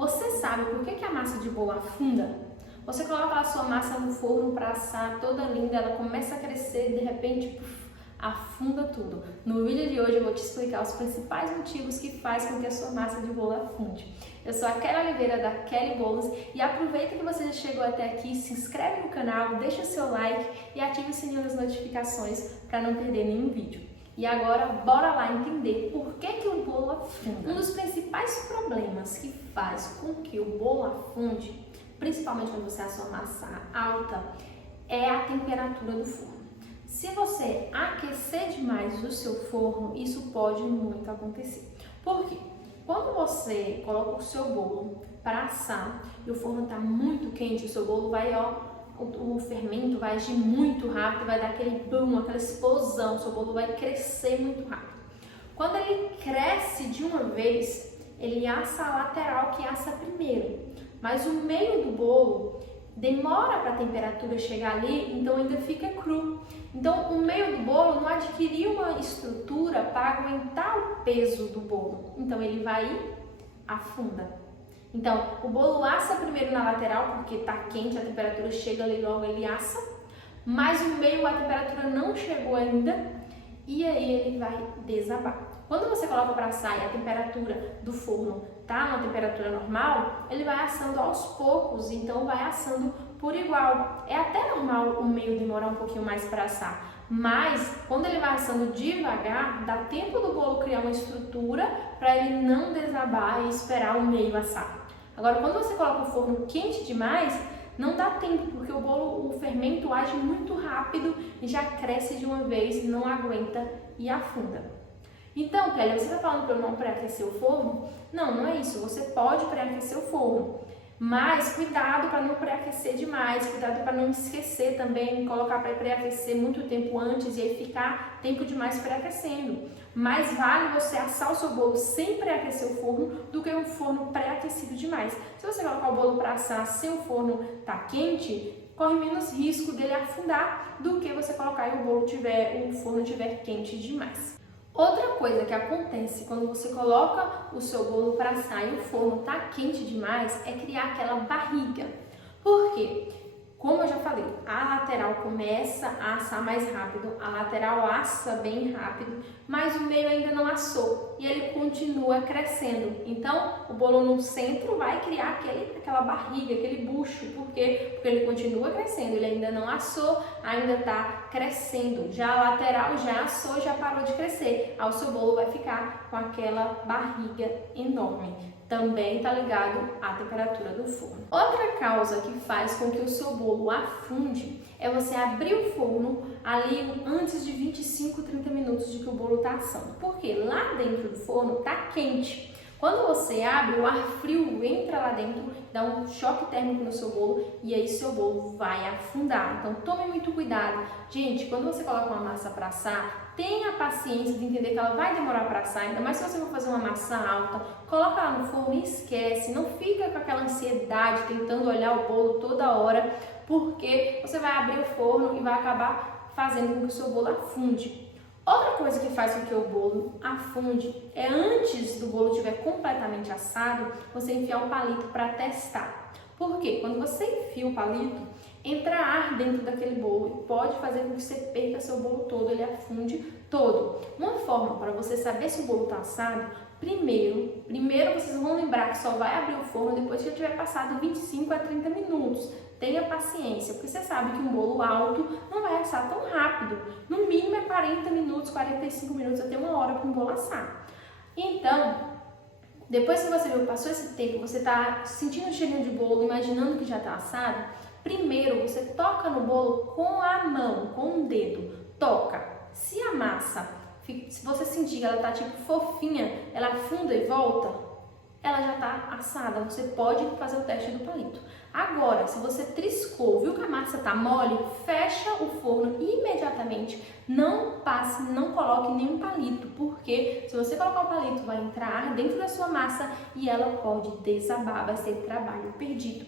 Você sabe por que a massa de bolo afunda? Você coloca a sua massa no forno para assar, toda linda, ela começa a crescer e de repente afunda tudo. No vídeo de hoje eu vou te explicar os principais motivos que faz com que a sua massa de bolo afunde. Eu sou a Kelly Oliveira da Kelly Bolos e aproveita que você já chegou até aqui, se inscreve no canal, deixa o seu like e ative o sininho das notificações para não perder nenhum vídeo. E agora, bora lá entender por que o bolo afunda. Um dos principais problemas que faz com que o bolo afunde, principalmente quando você assa uma massa alta, é a temperatura do forno. Se você aquecer demais o seu forno, isso pode muito acontecer. Por quê? Quando você coloca o seu bolo para assar e o forno está muito quente, o seu bolo vai, o fermento vai agir muito rápido, vai dar aquele boom, aquela explosão, o seu bolo vai crescer muito rápido. Quando ele cresce de uma vez, ele assa a lateral que assa primeiro, mas o meio do bolo demora para a temperatura chegar ali, então ainda fica cru. Então o meio do bolo não adquiriu uma estrutura para aguentar o peso do bolo, então ele vai e afunda. Então, o bolo assa primeiro na lateral, porque está quente, a temperatura chega ali logo, ele assa. Mas o meio, a temperatura não chegou ainda e aí ele vai desabar. Quando você coloca para assar e a temperatura do forno está numa temperatura normal, ele vai assando aos poucos, então vai assando por igual. É até normal o meio demorar um pouquinho mais para assar, mas quando ele vai assando devagar, dá tempo do bolo criar uma estrutura para ele não desabar e esperar o meio assar. Agora, quando você coloca o forno quente demais, não dá tempo, porque o fermento age muito rápido e já cresce de uma vez, não aguenta e afunda. Então, Kelly, você está falando para eu não pré-aquecer o forno? Não, não é isso. Você pode pré-aquecer o forno, mas cuidado para não pré-aquecer demais, cuidado para não esquecer também, colocar para pré-aquecer muito tempo antes e aí ficar tempo demais pré-aquecendo. Mais vale você assar o seu bolo sem pré-aquecer o forno do que um forno pré-aquecido demais. Se você colocar o bolo para assar sem o forno estar quente, corre menos risco dele afundar do que você colocar e o forno estiver quente demais. Outra coisa que acontece quando você coloca o seu bolo para assar e o forno está quente demais é criar aquela barriga. Por quê? Como eu já falei, a lateral começa a assar mais rápido, a lateral assa bem rápido, mas o meio ainda não assou e ele continua crescendo. Então, o bolo no centro vai criar aquela barriga, aquele bucho. Por quê? Porque ele continua crescendo, ele ainda não assou, ainda está crescendo. Já a lateral já assou, já parou de crescer. Aí o seu bolo vai ficar com aquela barriga enorme. Também está ligado à temperatura do forno. Outra causa que faz com que o seu bolo afunde é você abrir o forno ali antes de 25, 30 minutos de que o bolo está assando. Porque lá dentro do forno está quente. Quando você abre, o ar frio entra lá dentro, dá um choque térmico no seu bolo e aí seu bolo vai afundar. Então tome muito cuidado. Gente, quando você coloca uma massa para assar, tenha paciência de entender que ela vai demorar para assar, ainda mais se você for fazer uma massa alta, coloca ela no forno e esquece, não fica com aquela ansiedade tentando olhar o bolo toda hora, porque você vai abrir o forno e vai acabar fazendo com que o seu bolo afunde. Outra coisa que faz com que o bolo afunde é antes do bolo estiver completamente assado, você enfiar o palito para testar. Por quê? Quando você enfia o palito, entra ar dentro daquele bolo e pode fazer com que você perca seu bolo todo, ele afunde todo. Uma forma para você saber se o bolo está assado, primeiro vocês vão lembrar que só vai abrir o forno depois que tiver passado 25 a 30 minutos. Tenha paciência, porque você sabe que um bolo alto não vai assar tão rápido. No mínimo é 40 minutos, 45 minutos, até uma hora para um bolo assar. Então, depois que você viu, passou esse tempo, você está sentindo o cheirinho de bolo, imaginando que já está assado, primeiro você toca no bolo com a mão, com o dedo. Toca. Se a massa, se você sentir que ela está tipo fofinha, ela afunda e volta, ela já está assada, você pode fazer o teste do palito. Agora, se você triscou, viu que a massa está mole, fecha o forno imediatamente, não passe, não coloque nenhum palito, porque se você colocar o palito vai entrar dentro da sua massa e ela pode desabar, vai ser trabalho perdido.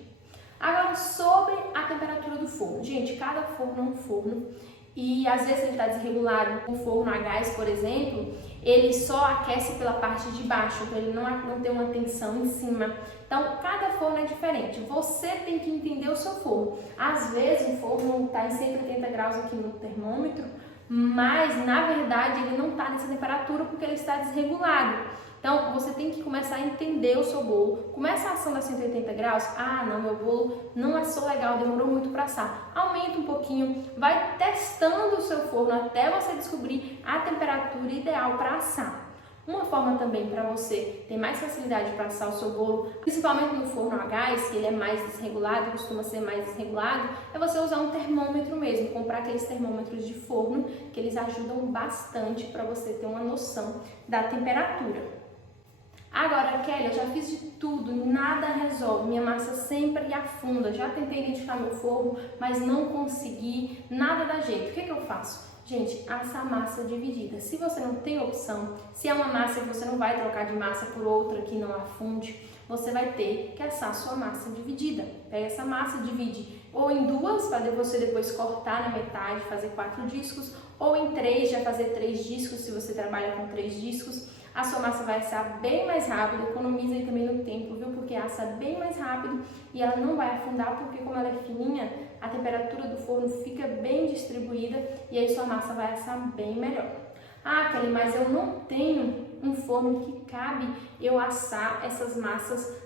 Agora, sobre a temperatura do forno. Gente, cada forno é um forno e às vezes ele está desregulado, um forno a gás, por exemplo, ele só aquece pela parte de baixo, então ele não tem uma tensão em cima. Então, cada forno é diferente. Você tem que entender o seu forno. Às vezes, o forno está em 180 graus aqui no termômetro, mas, na verdade, ele não está nessa temperatura porque ele está desregulado. Então, você tem que começar a entender o seu bolo. Começa assando a 180 graus. Ah, não, meu bolo não assou legal, demorou muito para assar. Aumenta um pouquinho, vai testando o seu forno até você descobrir a temperatura ideal para assar. Uma forma também para você ter mais facilidade para assar o seu bolo, principalmente no forno a gás, que ele é mais desregulado, costuma ser mais desregulado, é você usar um termômetro mesmo, comprar aqueles termômetros de forno, que eles ajudam bastante para você ter uma noção da temperatura. Agora, Kelly, eu já fiz de tudo, nada resolve, minha massa sempre afunda, já tentei identificar meu forno, mas não consegui, nada dá jeito. O que eu faço? Gente, assa a massa dividida. Se você não tem opção, se é uma massa que você não vai trocar de massa por outra que não afunde, você vai ter que assar a sua massa dividida. Pega essa massa, divide ou em duas, para você depois cortar na metade, fazer 4 discos, ou em 3, já fazer 3 discos, se você trabalha com 3 discos. A sua massa vai assar bem mais rápido, economiza aí também no tempo, viu? Porque assa bem mais rápido e ela não vai afundar, porque como ela é fininha, a temperatura do forno fica bem distribuída e aí sua massa vai assar bem melhor. Ah, Kelly, mas eu não tenho um forno que cabe eu assar essas massas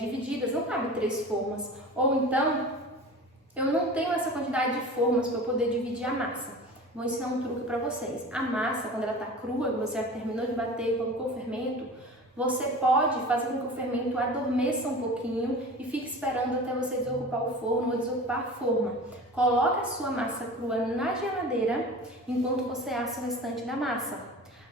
divididas, não cabe 3 formas. Ou então, eu não tenho essa quantidade de formas para poder dividir a massa. Vou ensinar um truque para vocês. A massa, quando ela está crua, que você já terminou de bater e colocou o fermento, você pode fazer com que o fermento adormeça um pouquinho e fique esperando até você desocupar o forno ou desocupar a forma. Coloque a sua massa crua na geladeira enquanto você assa o restante da massa.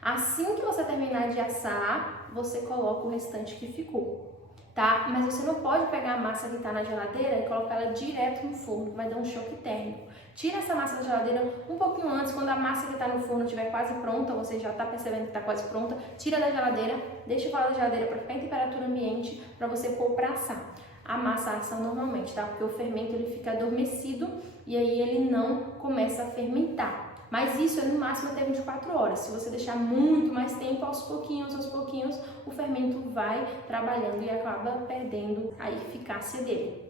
Assim que você terminar de assar, você coloca o restante que ficou. Tá? Mas você não pode pegar a massa que está na geladeira e colocar ela direto no forno, que vai dar um choque térmico. Tira essa massa da geladeira um pouquinho antes, quando a massa que está no forno estiver quase pronta, você já está percebendo que está quase pronta, tira da geladeira, deixa fora da geladeira para ficar em temperatura ambiente, para você pôr para assar. A massa assa normalmente, tá? Porque o fermento ele fica adormecido e aí ele não começa a fermentar. Mas isso é no máximo até 24 horas. Se você deixar muito mais tempo, aos pouquinhos, o fermento vai trabalhando e acaba perdendo a eficácia dele.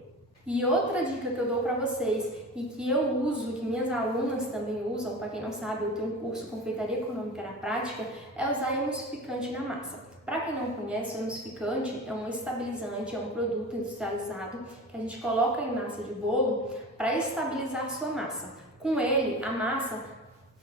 E outra dica que eu dou para vocês e que eu uso, que minhas alunas também usam, para quem não sabe, eu tenho um curso Confeitaria Econômica na Prática, é usar emulsificante na massa. Para quem não conhece, o emulsificante é um estabilizante, é um produto industrializado que a gente coloca em massa de bolo para estabilizar a sua massa. Com ele, a massa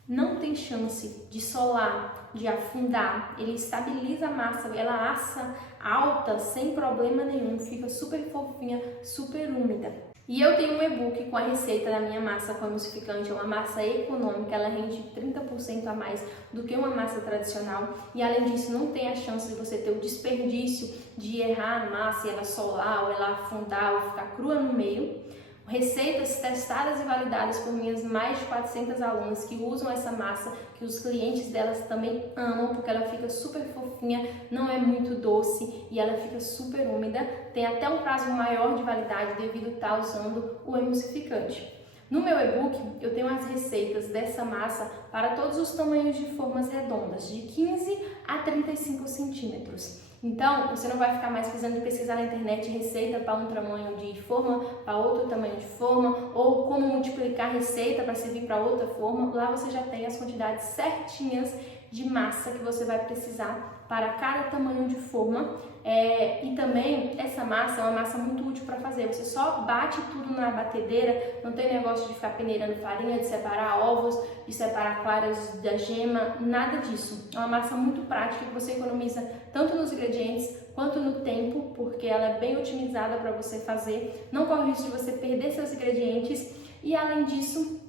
não tem chance de solar, de afundar, ele estabiliza a massa, ela assa alta sem problema nenhum, fica super fofinha, super úmida. E eu tenho um e-book com a receita da minha massa com emulsificante, é uma massa econômica, ela rende 30% a mais do que uma massa tradicional e além disso não tem a chance de você ter o desperdício de errar a massa e ela solar ou ela afundar ou ficar crua no meio. Receitas testadas e validadas por minhas mais de 400 alunas que usam essa massa, que os clientes delas também amam, porque ela fica super fofinha, não é muito doce e ela fica super úmida. Tem até um prazo maior de validade devido a estar usando o emulsificante. No meu e-book, eu tenho as receitas dessa massa para todos os tamanhos de formas redondas, de 15 a 35 centímetros. Então, você não vai ficar mais precisando pesquisar na internet receita para um tamanho de forma, para outro tamanho de forma, ou como multiplicar receita para servir para outra forma. Lá você já tem as quantidades certinhas de massa que você vai precisar para cada tamanho de forma. E também essa massa é uma massa muito útil para fazer. Você só bate tudo na batedeira, não tem negócio de ficar peneirando farinha, de separar ovos, de separar claras da gema, nada disso. É uma massa muito prática que você economiza tanto nos ingredientes quanto no tempo, porque ela é bem otimizada para você fazer. Não corre o risco de você perder seus ingredientes e além disso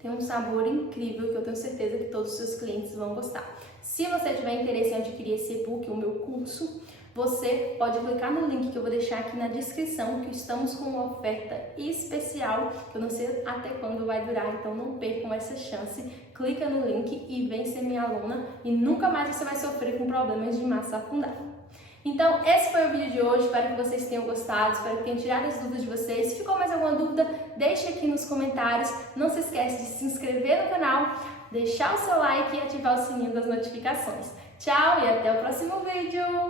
tem um sabor incrível que eu tenho certeza que todos os seus clientes vão gostar. Se você tiver interesse em adquirir esse e-book, o meu curso, você pode clicar no link que eu vou deixar aqui na descrição, que estamos com uma oferta especial, que eu não sei até quando vai durar, então não percam essa chance. Clica no link e vem ser minha aluna e nunca mais você vai sofrer com problemas de massa afundar. Então, esse foi o vídeo de hoje, espero que vocês tenham gostado, espero que tenham tirado as dúvidas de vocês. Se ficou mais alguma dúvida, deixe aqui nos comentários. Não se esqueça de se inscrever no canal, deixar o seu like e ativar o sininho das notificações. Tchau e até o próximo vídeo!